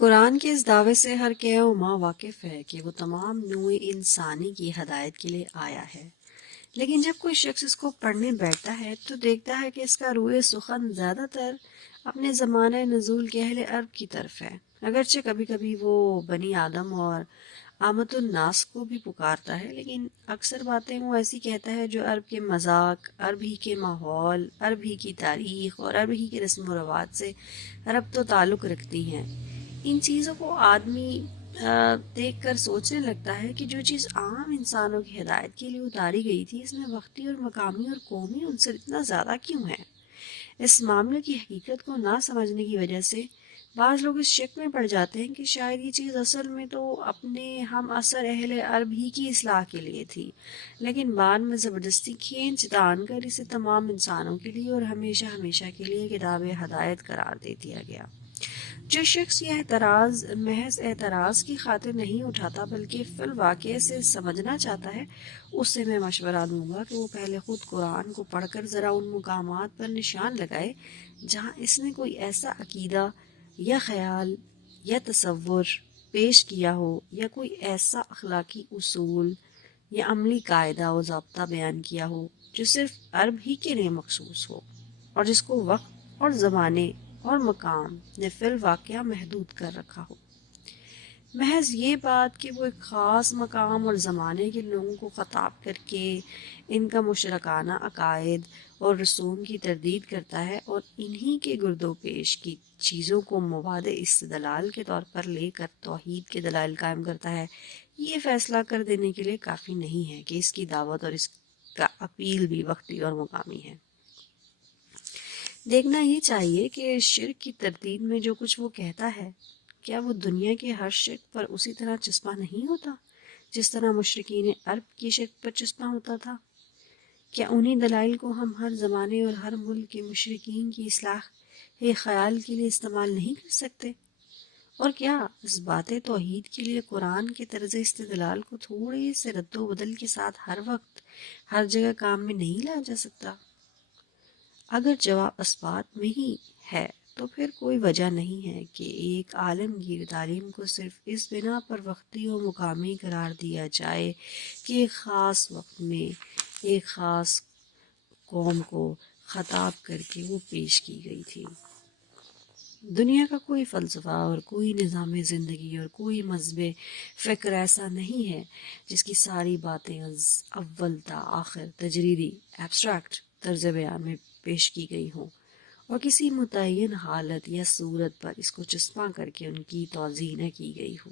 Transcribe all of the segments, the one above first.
قرآن کے اس دعوے سے ہر کہ و ما واقف ہے کہ وہ تمام نوع انسانی کی ہدایت کے لیے آیا ہے، لیکن جب کوئی شخص اس کو پڑھنے بیٹھتا ہے تو دیکھتا ہے کہ اس کا روئے سخن زیادہ تر اپنے زمانہ نزول کے اہل عرب کی طرف ہے، اگرچہ کبھی کبھی وہ بنی آدم اور آمد الناس کو بھی پکارتا ہے، لیکن اکثر باتیں وہ ایسی کہتا ہے جو عرب کے مذاق، عرب ہی کے ماحول، عرب ہی کی تاریخ اور عرب ہی کے رسم و رواج سے ربط و تعلق رکھتی ہیں۔ ان چیزوں کو آدمی دیکھ کر سوچنے لگتا ہے کہ جو چیز عام انسانوں کی ہدایت کے لیے اتاری گئی تھی، اس میں وقتی اور مقامی اور قومی عنصر اتنا زیادہ کیوں ہے؟ اس معاملے کی حقیقت کو نہ سمجھنے کی وجہ سے بعض لوگ اس شک میں پڑ جاتے ہیں کہ شاید یہ چیز اصل میں تو اپنے ہم اثر اہل عرب ہی کی اصلاح کے لیے تھی، لیکن بعد میں زبردستی کھینچ تان کر اسے تمام انسانوں کے لیے اور ہمیشہ ہمیشہ کے لیے کتاب ہدایت قرار دے دیا گیا۔ جو شخص یہ اعتراض محض اعتراض کی خاطر نہیں اٹھاتا بلکہ فی الواقع سے سمجھنا چاہتا ہے، اس سے میں مشورہ دوں گا کہ وہ پہلے خود قرآن کو پڑھ کر ذرا ان مقامات پر نشان لگائے جہاں اس نے کوئی ایسا عقیدہ یا خیال یا تصور پیش کیا ہو یا کوئی ایسا اخلاقی اصول یا عملی قاعدہ و ضابطہ بیان کیا ہو جو صرف عرب ہی کے لیے مخصوص ہو اور جس کو وقت اور زمانے اور مقام نے فی الواقعہ محدود کر رکھا ہو۔ محض یہ بات کہ وہ ایک خاص مقام اور زمانے کے لوگوں کو خطاب کر کے ان کا مشرکانہ عقائد اور رسوم کی تردید کرتا ہے اور انہی کے گرد و پیش کی چیزوں کو مواد استدلال کے طور پر لے کر توحید کے دلائل قائم کرتا ہے، یہ فیصلہ کر دینے کے لیے کافی نہیں ہے کہ اس کی دعوت اور اس کا اپیل بھی وقتی اور مقامی ہے۔ دیکھنا یہ چاہیے کہ شرک کی تردید میں جو کچھ وہ کہتا ہے، کیا وہ دنیا کے ہر شرک پر اسی طرح چسپاں نہیں ہوتا جس طرح مشرکین عرب کی شرک پر چسپاں ہوتا تھا؟ کیا انہی دلائل کو ہم ہر زمانے اور ہر ملک کے مشرکین کی اصلاح خیال کے لیے استعمال نہیں کر سکتے؟ اور کیا اس بات توحید کے لیے قرآن کے طرز استدلال کو تھوڑے سے رد و بدل کے ساتھ ہر وقت ہر جگہ کام میں نہیں لایا جا سکتا؟ اگر جواب اسبات میں ہی ہے تو پھر کوئی وجہ نہیں ہے کہ ایک عالمگیر تعلیم کو صرف اس بنا پر وقتی و مقامی قرار دیا جائے کہ ایک خاص وقت میں ایک خاص قوم کو خطاب کر کے وہ پیش کی گئی تھی۔ دنیا کا کوئی فلسفہ اور کوئی نظام زندگی اور کوئی مذہب فکر ایسا نہیں ہے جس کی ساری باتیں از اول تا آخر تجریدی ایبسٹریکٹ طرز بیان میں پیش کی گئی ہوں اور کسی متعین حالت یا صورت پر اس کو چسپاں کر کے ان کی توضیح نہ کی گئی ہو۔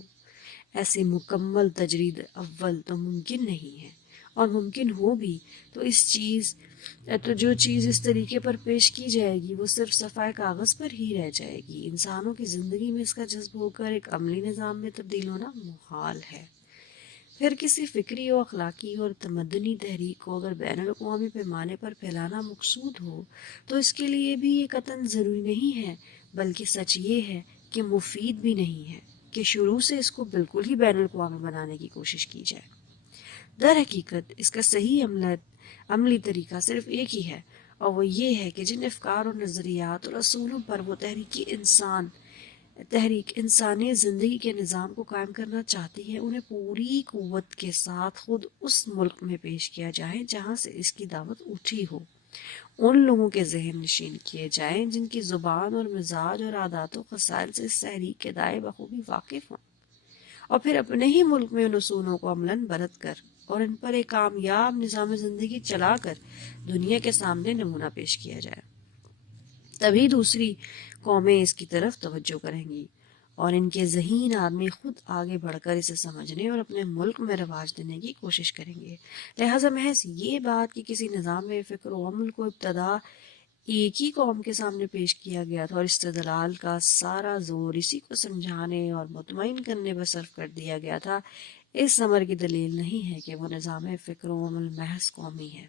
ایسے مکمل تجرید اول تو ممکن نہیں ہے، اور ممکن ہو بھی تو جو چیز اس طریقے پر پیش کی جائے گی وہ صرف صفحہ کاغذ پر ہی رہ جائے گی۔ انسانوں کی زندگی میں اس کا جذب ہو کر ایک عملی نظام میں تبدیل ہونا محال ہے۔ پھر کسی فکری و اخلاقی اور تمدنی تحریک کو اگر بین الاقوامی پیمانے پر پھیلانا مقصود ہو تو اس کے لیے بھی یہ قطعاً ضروری نہیں ہے، بلکہ سچ یہ ہے کہ مفید بھی نہیں ہے کہ شروع سے اس کو بالکل ہی بین الاقوامی بنانے کی کوشش کی جائے۔ در حقیقت اس کا صحیح عملی طریقہ صرف ایک ہی ہے، اور وہ یہ ہے کہ جن افکار اور نظریات اور اصولوں پر وہ تحریک انسانی زندگی کے نظام کو قائم کرنا چاہتی ہے، انہیں پوری قوت کے ساتھ خود اس ملک میں پیش کیا جائے جہاں سے اس کی دعوت اٹھی ہو، ان لوگوں کے ذہن نشین کیے جائیں جن کی زبان اور مزاج اور عادات و خصائل سے اس تحریک کے دائیں بخوبی واقف ہوں، اور پھر اپنے ہی ملک میں ان اصولوں کو عملاً برت کر اور ان پر ایک کامیاب نظام زندگی چلا کر دنیا کے سامنے نمونہ پیش کیا جائے۔ تبھی دوسری قومیں اس کی طرف توجہ کریں گی اور ان کے ذہین آدمی خود آگے بڑھ کر اسے سمجھنے اور اپنے ملک میں رواج دینے کی کوشش کریں گے۔ لہٰذا محض یہ بات کہ کسی نظام فکر و عمل کو ابتدا ایک ہی قوم کے سامنے پیش کیا گیا تھا اور استدلال کا سارا زور اسی کو سمجھانے اور مطمئن کرنے پر صرف کر دیا گیا تھا، اس امر کی دلیل نہیں ہے کہ وہ نظام فکر و عمل محض قومی ہے۔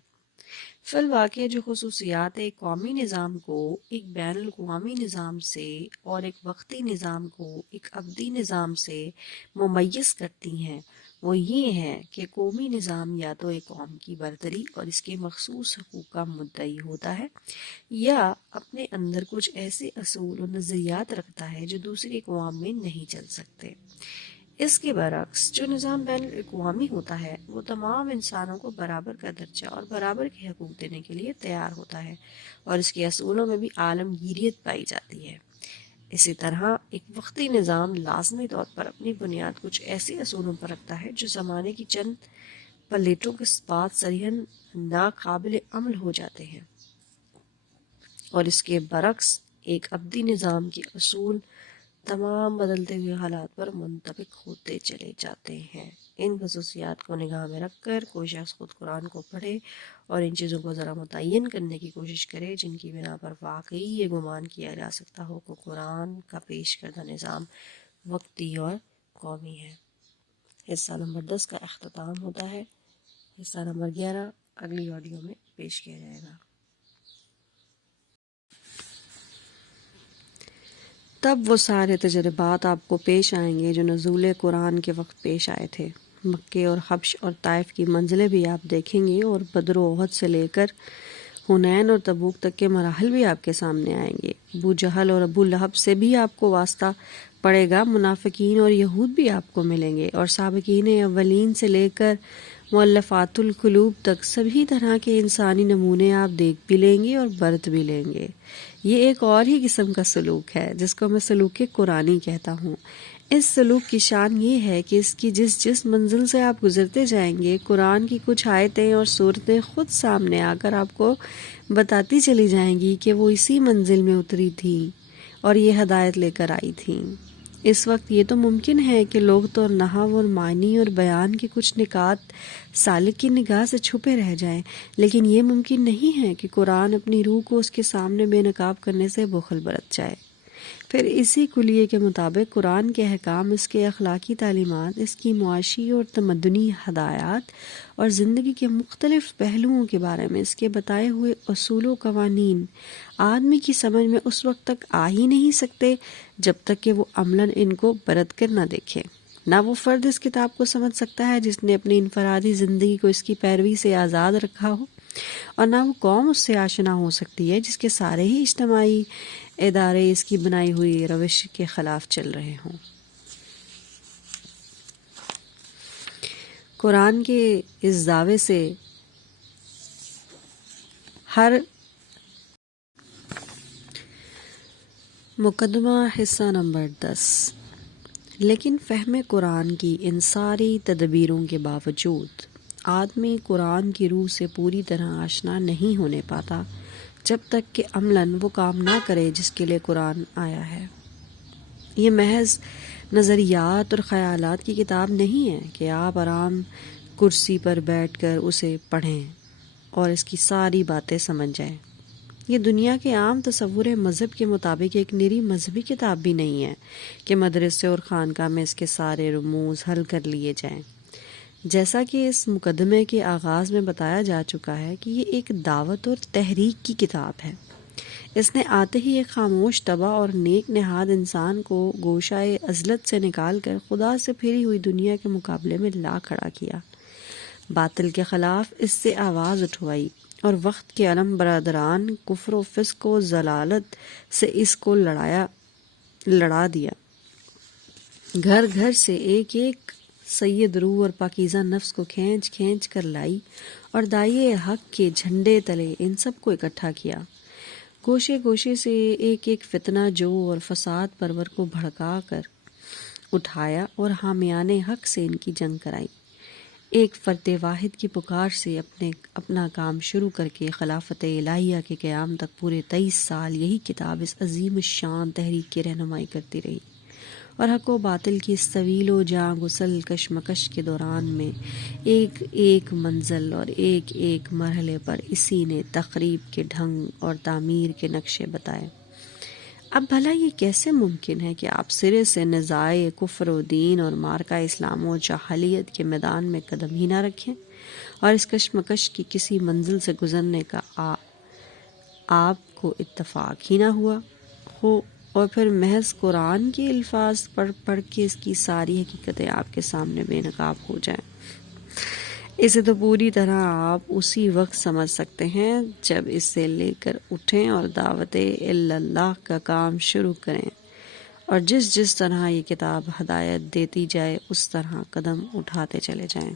فی الواقع جو خصوصیات ایک قومی نظام کو ایک بین الاقوامی نظام سے اور ایک وقتی نظام کو ایک ابدی نظام سے ممیز کرتی ہیں، وہ یہ ہے کہ قومی نظام یا تو ایک قوم کی برتری اور اس کے مخصوص حقوق کا مدعی ہوتا ہے، یا اپنے اندر کچھ ایسے اصول و نظریات رکھتا ہے جو دوسری اقوام میں نہیں چل سکتے۔ اس کے برعکس جو نظام بین الاقوامی ہوتا ہے وہ تمام انسانوں کو برابر کا درجہ اور برابر کے حقوق دینے کے لیے تیار ہوتا ہے، اور اس کے اصولوں میں بھی عالمگیریت پائی جاتی ہے۔ اسی طرح ایک وقتی نظام لازمی طور پر اپنی بنیاد کچھ ایسے اصولوں پر رکھتا ہے جو زمانے کی چند پلیٹوں کے بعد صریحاً ناقابل عمل ہو جاتے ہیں، اور اس کے برعکس ایک ابدی نظام کے اصول تمام بدلتے ہوئے حالات پر منطبق ہوتے چلے جاتے ہیں۔ ان خصوصیات کو نگاہ میں رکھ کر کوئی شخص خود قرآن کو پڑھے اور ان چیزوں کو ذرا متعین کرنے کی کوشش کرے جن کی بنا پر واقعی یہ گمان کیا جا سکتا ہو کہ قرآن کا پیش کردہ نظام وقتی اور قومی ہے۔ حصہ نمبر 10 کا اختتام ہوتا ہے۔ حصہ نمبر 11 اگلی آڈیو میں پیش کیا جائے گا۔ تب وہ سارے تجربات آپ کو پیش آئیں گے جو نزول قرآن کے وقت پیش آئے تھے۔ مکے اور حبش اور طائف کی منزلیں بھی آپ دیکھیں گے، اور بدر و احد سے لے کر حنین اور تبوک تک کے مراحل بھی آپ کے سامنے آئیں گے۔ ابو جہل اور ابو لہب سے بھی آپ کو واسطہ پڑے گا، منافقین اور یہود بھی آپ کو ملیں گے، اور سابقین اولین سے لے کر مؤلفات القلوب تک سبھی طرح کے انسانی نمونے آپ دیکھ بھی لیں گے اور برت بھی لیں گے۔ یہ ایک اور ہی قسم کا سلوک ہے جس کو میں سلوک قرآنی کہتا ہوں۔ اس سلوک کی شان یہ ہے کہ اس کی جس منزل سے آپ گزرتے جائیں گے، قرآن کی کچھ آیتیں اور صورتیں خود سامنے آ کر آپ کو بتاتی چلی جائیں گی کہ وہ اسی منزل میں اتری تھی اور یہ ہدایت لے کر آئی تھیں۔ اس وقت یہ تو ممکن ہے کہ لوگ تو نحو اور معنی اور بیان کے کچھ نکات سالک کی نگاہ سے چھپے رہ جائیں، لیکن یہ ممکن نہیں ہے کہ قرآن اپنی روح کو اس کے سامنے بے نقاب کرنے سے بخل برت جائے۔ پھر اسی کلیے کے مطابق قرآن کے احکام، اس کے اخلاقی تعلیمات، اس کی معاشی اور تمدنی ہدایات اور زندگی کے مختلف پہلوؤں کے بارے میں اس کے بتائے ہوئے اصول و قوانین آدمی کی سمجھ میں اس وقت تک آ ہی نہیں سکتے جب تک کہ وہ عملاً ان کو برت کر نہ دیکھے۔ نہ وہ فرد اس کتاب کو سمجھ سکتا ہے جس نے اپنی انفرادی زندگی کو اس کی پیروی سے آزاد رکھا ہو، اور نہ وہ قوم اس سے آشنا ہو سکتی ہے جس کے سارے ہی اجتماعی ادارے اس کی بنائی ہوئی روش کے خلاف چل رہے ہوں۔ قرآن کے اس دعوے سے ہر مقدمہ حصہ نمبر 10۔ لیکن فہم قرآن کی ان ساری تدبیروں کے باوجود آدمی قرآن کی روح سے پوری طرح آشنا نہیں ہونے پاتا جب تک کہ عملاً وہ کام نہ کرے جس کے لیے قرآن آیا ہے۔ یہ محض نظریات اور خیالات کی کتاب نہیں ہے کہ آپ آرام کرسی پر بیٹھ کر اسے پڑھیں اور اس کی ساری باتیں سمجھ جائیں۔ یہ دنیا کے عام تصور مذہب کے مطابق ایک نری مذہبی کتاب بھی نہیں ہے کہ مدرسے اور خانقاہ میں اس کے سارے رموز حل کر لیے جائیں۔ جیسا کہ اس مقدمے کے آغاز میں بتایا جا چکا ہے کہ یہ ایک دعوت اور تحریک کی کتاب ہے۔ اس نے آتے ہی ایک خاموش طبع اور نیک نہاد انسان کو گوشۂ عزلت سے نکال کر خدا سے پھری ہوئی دنیا کے مقابلے میں لا کھڑا کیا، باطل کے خلاف اس سے آواز اٹھوائی، اور وقت کے علم برادران کفر و فسق و ضلالت سے اس کو لڑا دیا۔ گھر گھر سے ایک ایک سید روح اور پاکیزہ نفس کو کھینچ کھینچ کر لائی اور داعیے حق کے جھنڈے تلے ان سب کو اکٹھا کیا۔ گوشے گوشے سے ایک ایک فتنہ جو اور فساد پرور کو بھڑکا کر اٹھایا اور حامیان حق سے ان کی جنگ کرائی۔ ایک فرد واحد کی پکار سے اپنا کام شروع کر کے خلافت الہیہ کے قیام تک پورے 23 سال یہی کتاب اس عظیم الشان تحریک کی رہنمائی کرتی رہی، اور حق و باطل کی اس طویل و جاں گسل کشمکش کے دوران میں ایک ایک منزل اور ایک ایک مرحلے پر اسی نے تخریب کے ڈھنگ اور تعمیر کے نقشے بتائے۔ اب بھلا یہ کیسے ممکن ہے کہ آپ سرے سے نزاع کفر و دین اور مارکہ اسلام و جاہلیت کے میدان میں قدم ہی نہ رکھیں، اور اس کشمکش کی کسی منزل سے گزرنے کا آپ کو اتفاق ہی نہ ہوا ہو اور پھر محض قرآن کے الفاظ پڑھ کے اس کی ساری حقیقتیں آپ کے سامنے بے نقاب ہو جائیں، اسے تو پوری طرح آپ اسی وقت سمجھ سکتے ہیں جب اس سے لے کر اٹھیں اور دعوت اللہ کا کام شروع کریں، اور جس طرح یہ کتاب ہدایت دیتی جائے اس طرح قدم اٹھاتے چلے جائیں۔